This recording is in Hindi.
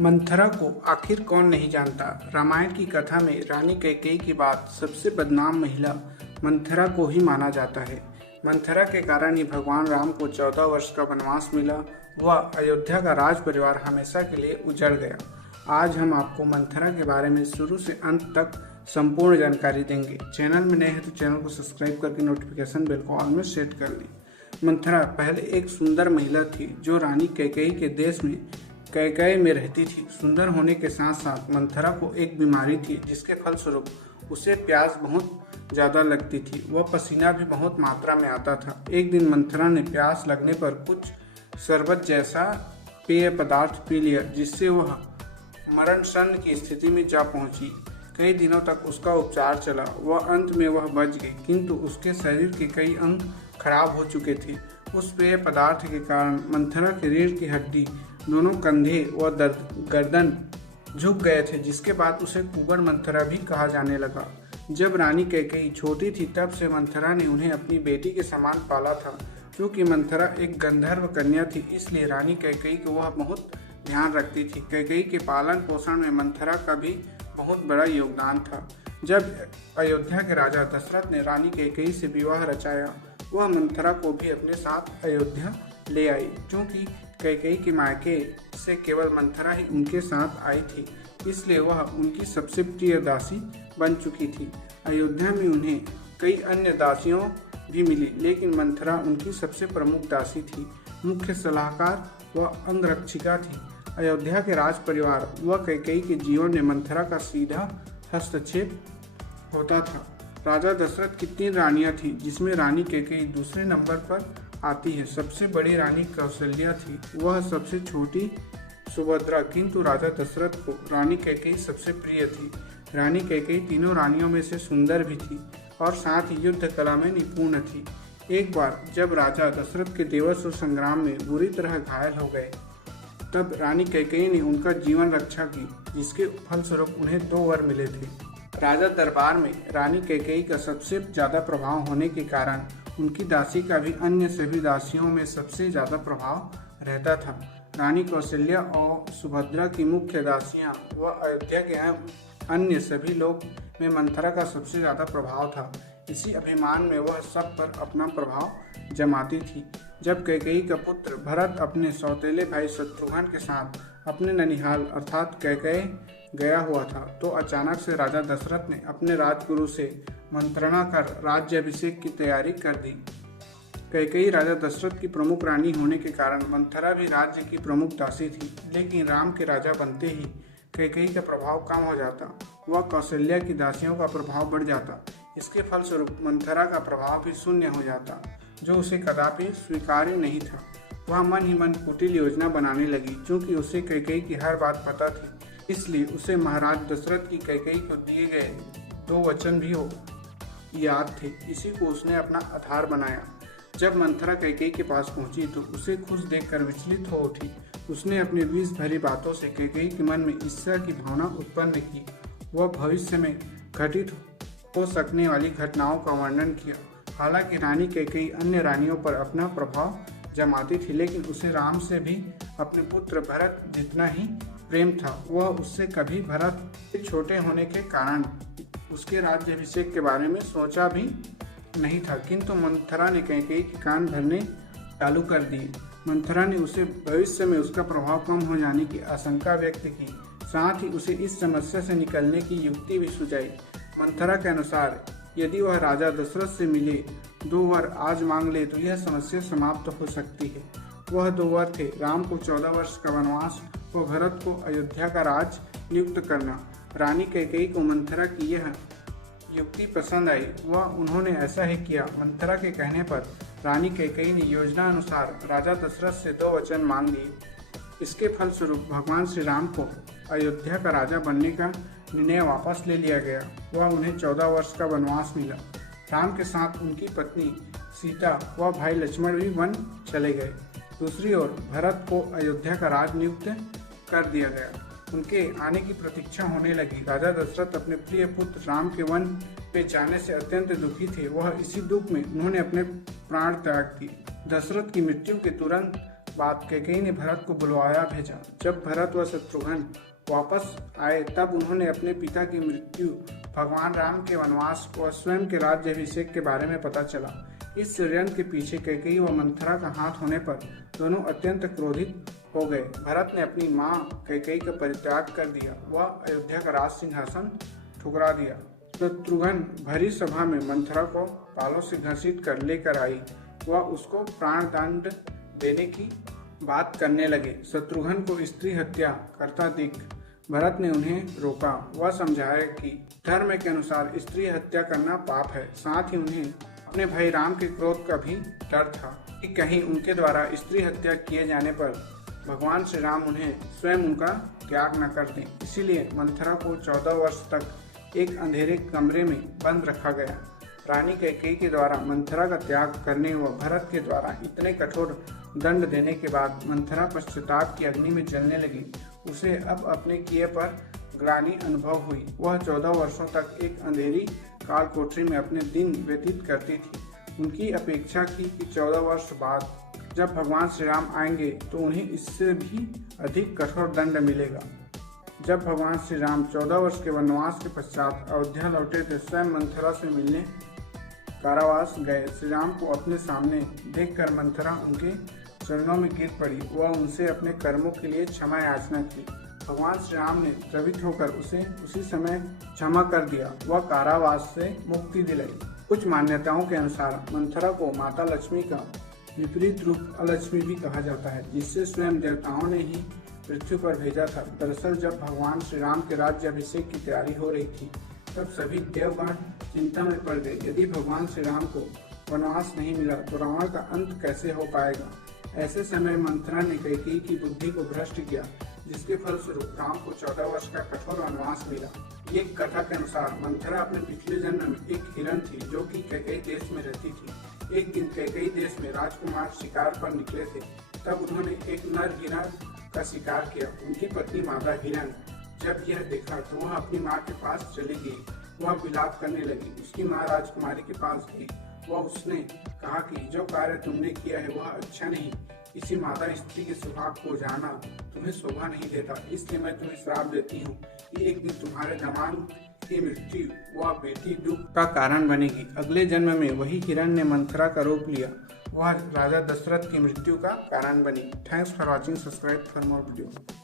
मंथरा को आखिर कौन नहीं जानता। रामायण की कथा में रानी कैकेयी की बाद सबसे बदनाम महिला मंथरा को ही माना जाता है। मंथरा के कारण ही भगवान राम को 14 वर्ष का वनवास मिला व अयोध्या का राज परिवार हमेशा के लिए उजड़ गया। आज हम आपको मंथरा के बारे में शुरू से अंत तक संपूर्ण जानकारी देंगे। चैनल में नए हैं तो चैनल को सब्सक्राइब करके नोटिफिकेशन बेल को ऑन में सेट कर लें। मंथरा पहले एक सुंदर महिला थी जो रानी कैकेयी के देश में कैकेयी में रहती थी। सुंदर होने के साथ साथ मंथरा को एक बीमारी थी जिसके फलस्वरूप उसे प्यास बहुत ज़्यादा लगती थी। वह पसीना भी बहुत मात्रा में आता था। एक दिन मंथरा ने प्यास लगने पर कुछ शरबत जैसा पेय पदार्थ पी लिया जिससे वह मरणशय्या की स्थिति में जा पहुंची। कई दिनों तक उसका उपचार चला व अंत में वह बच गई, किंतु उसके शरीर के कई अंग खराब हो चुके थे। उस पेय पदार्थ के कारण मंथरा के रीढ़ की हड्डी, दोनों कंधे व गर्दन झुक गए थे, जिसके बाद उसे कुंवर मंथरा भी कहा जाने लगा। जब रानी कैकेयी छोटी थी तब से मंथरा ने उन्हें अपनी बेटी के समान पाला था। क्योंकि मंथरा एक गंधर्व कन्या थी, इसलिए रानी कैकेयी को वह बहुत ध्यान रखती थी। कैकेयी के पालन पोषण में मंथरा का भी बहुत बड़ा योगदान था। जब अयोध्या के राजा दशरथ ने रानी कैकेयी से विवाह रचाया, वह मंथरा को भी अपने साथ अयोध्या ले आई। क्योंकि कैकेयी के मायके से केवल मंथरा ही उनके साथ आई थी, इसलिए वह उनकी सबसे प्रिय दासी बन चुकी थी। अयोध्या में उन्हें कई अन्य दासियों भी मिली, लेकिन मंथरा उनकी सबसे प्रमुख दासी थी, मुख्य सलाहकार व अंगरक्षिका थी। अयोध्या के राज परिवार व कैकेयी के जीवन में मंथरा का सीधा हस्तक्षेप होता था। राजा दशरथ की 3 रानियां थीं, जिसमें रानी कैकेयी दूसरे नंबर पर आती है। सबसे बड़ी रानी कौशल्या थी, वह सबसे छोटी सुभद्रा, किंतु राजा दशरथ को रानी कैकेयी सबसे प्रिय थी। रानी कैकेयी तीनों रानियों में से सुंदर भी थी और साथ ही युद्ध कला में निपुण थी। एक बार जब राजा दशरथ के देवासुर संग्राम में बुरी तरह घायल हो गए, तब रानी कैकेयी ने उनका जीवन रक्षा की, जिसके फलस्वरूप उन्हें 2 वर मिले थे। राजा दरबार में रानी कैकेयी का सबसे ज़्यादा प्रभाव होने के कारण उनकी दासी का भी अन्य सभी दासियों में सबसे ज़्यादा प्रभाव रहता था। रानी कौशल्या और सुभद्रा की मुख्य दासियां व अयोध्या के अन्य सभी लोग में मंथरा का सबसे ज़्यादा प्रभाव था। इसी अभिमान में वह सब पर अपना प्रभाव जमाती थी। जब कैकेयी का पुत्र भरत अपने सौतेले भाई शत्रुघ्न के साथ अपने ननिहाल अर्थात कैकेयी गया हुआ था, तो अचानक से राजा दशरथ ने अपने राजगुरु से मंत्रणा कर राज्याभिषेक की तैयारी कर दी। कैकेयी राजा दशरथ की प्रमुख रानी होने के कारण मंथरा भी राज्य की प्रमुख दासी थी, लेकिन राम के राजा बनते ही कैकेयी का प्रभाव कम हो जाता व कौशल्या की दासियों का प्रभाव बढ़ जाता। इसके फलस्वरूप मंथरा का प्रभाव भी शून्य हो जाता, जो उसे कदापि स्वीकार्य नहीं था। वह मन ही मन कुटिल योजना बनाने लगी। क्योंकि उसे कैकेयी की हर बात पता थी, इसलिए उसे महाराज दशरथ की कैकेयी को दिए गए 2 वचन भी याद थे। इसी को उसने अपना आधार बनाया। जब मंथरा कैकेयी के पास पहुंची तो उसे खुश देखकर विचलित हो उठी। उसने अपनी विष भरी बातों से कैकेयी के मन में ईर्ष्या की भावना उत्पन्न की। वह भविष्य में घटित हो सकने वाली घटनाओं का वर्णन किया। हालांकि रानी कैकेयी अन्य रानियों पर अपना प्रभाव जमाती थी, लेकिन उसे राम से भी अपने पुत्र भरत जितना ही प्रेम था। वह उससे कभी भरत के छोटे होने के कारण उसके राज्याभिषेक के बारे में सोचा भी नहीं था, किंतु मंथरा ने कैकेयी के कान भरने चालू कर दिए। मंथरा ने उसे भविष्य में उसका प्रभाव कम हो जाने की आशंका व्यक्त की, साथ ही उसे इस समस्या से निकलने की युक्ति भी सुझाई। मंथरा के अनुसार यदि वह राजा दशरथ से मिले 2 वर आज मांग ले तो यह समस्या समाप्त हो सकती है। वह 2 वर थे, राम को 14 वर्ष का वनवास व भरत को अयोध्या का राज नियुक्त करना। रानी कैकेयी को मंथरा की यह युक्ति पसंद आई व उन्होंने ऐसा ही किया। मंथरा के कहने पर रानी कैकेयी ने योजना अनुसार राजा दशरथ से 2 वचन मांग लिए। इसके फलस्वरूप भगवान श्री राम को अयोध्या का राजा बनने का निर्णय वापस ले लिया गया व उन्हें 14 वर्ष का वनवास मिला। राम के साथ उनकी पत्नी सीता व भाई लक्ष्मण भी वन चले गए। दूसरी ओर भरत को अयोध्या का राज नियुक्त कर दिया गया। उनके आने की प्रतीक्षा होने लगी। राजा दशरथ अपने प्रिय पुत्र राम के वन पे जाने से अत्यंत दुखी थे। वह इसी दुख में उन्होंने अपने प्राण त्याग दिए। दशरथ की मृत्यु के तुरंत बाद कैकेयी ने भरत को बुलवाया भेजा। जब भरत व शत्रुघ्न वापस आए तब उन्होंने अपने पिता की मृत्यु, भगवान राम के वनवास व स्वयं के राज्याभिषेक के बारे में पता चला। इस षड्यंत्र के पीछे कैकेयी व मंथरा का हाथ होने पर दोनों अत्यंत क्रोधित हो गए। भरत ने अपनी मां कैकेयी का परित्याग कर दिया व अयोध्या का राज सिंहासन ठुकरा दिया। शत्रुघ्न भरी सभा में मंथरा को बालों से घसीट कर लेकर आई व उसको प्राणदंड देने की बात करने लगे। शत्रुघ्न को स्त्री हत्या करता देख भरत ने उन्हें रोका व समझाया कि धर्म के अनुसार स्त्री हत्या करना पाप है। साथ ही उन्हें अपने भाई राम के क्रोध का भी डर था कि कहीं उनके द्वारा स्त्री हत्या किए जाने पर भगवान श्री राम उन्हें स्वयं उनका त्याग न कर दें। इसीलिए मंथरा को 14 वर्ष तक एक अंधेरे कमरे में बंद रखा गया। रानी कैकेयी के द्वारा मंथरा का त्याग करने व भरत के द्वारा इतने कठोर दंड देने के बाद मंथरा पश्चाताप की अग्नि में जलने लगी। उसे अब अपने किए पर ग्लानि अनुभव हुई। वह 14 वर्षों तक एक अंधेरी काल कोठरी में अपने दिन व्यतीत करती थी। उनकी अपेक्षा की कि 14 वर्ष बाद जब भगवान श्री राम आएंगे तो उन्हें इससे भी अधिक कठोर दंड मिलेगा। जब भगवान श्री राम 14 वर्ष के वनवास के पश्चात अयोध्या लौटे थे, स्वयं मंथरा से मिलने कारावास गए। श्री राम को अपने सामने देखकर मंथरा उनके चरणों में गिर पड़ी व उनसे अपने कर्मों के लिए क्षमा याचना की। भगवान श्री राम ने द्रवित होकर उसे उसी समय क्षमा कर दिया व कारावास से मुक्ति दिलाई। कुछ मान्यताओं के अनुसार मंथरा को माता लक्ष्मी का विपरीत रूप अलक्ष्मी भी कहा जाता है, जिससे स्वयं देवताओं ने ही पृथ्वी पर भेजा था। दरअसल जब भगवान श्री राम के राज्याभिषेक की तैयारी हो रही थी तब सभी देवगण चिंता में पड़ गए। यदि भगवान श्री राम को वनवास नहीं मिला तो रावण का अंत कैसे हो पाएगा। ऐसे समय मंथरा ने कैकेयी की बुद्धि को भ्रष्ट किया, जिसके फलस्वरूप राम को 14 वर्ष का कठोर वनवास मिला। एक कथा के अनुसार मंथरा अपने पिछले जन्म में एक हिरण थी जो कि कैकेयी देश में रहती थी। एक दिन कैकेयी देश में राजकुमार शिकार पर निकले थे। तब उन्होंने एक नर हिरण का शिकार किया। उनकी पत्नी मादा हिरण जब यह देखा तो वह अपनी माँ के पास चली गई। वह विलाप करने लगी। उसकी माँ राजकुमारी के पास गई। वह उसने कहा कि जो कार्य तुमने किया है वह अच्छा नहीं। किसी माता स्त्री के स्वभाव को जाना तुम्हें शोभा नहीं देता। इसलिए मैं तुम्हें श्राप देती हूँ कि एक दिन तुम्हारे दामाद की मृत्यु व बेटी दुख का कारण बनेगी। अगले जन्म में वही हिरण ने मंथरा का रूप लिया। वह राजा दशरथ की मृत्यु का कारण बनी। Thanks for watching. Subscribe for more video.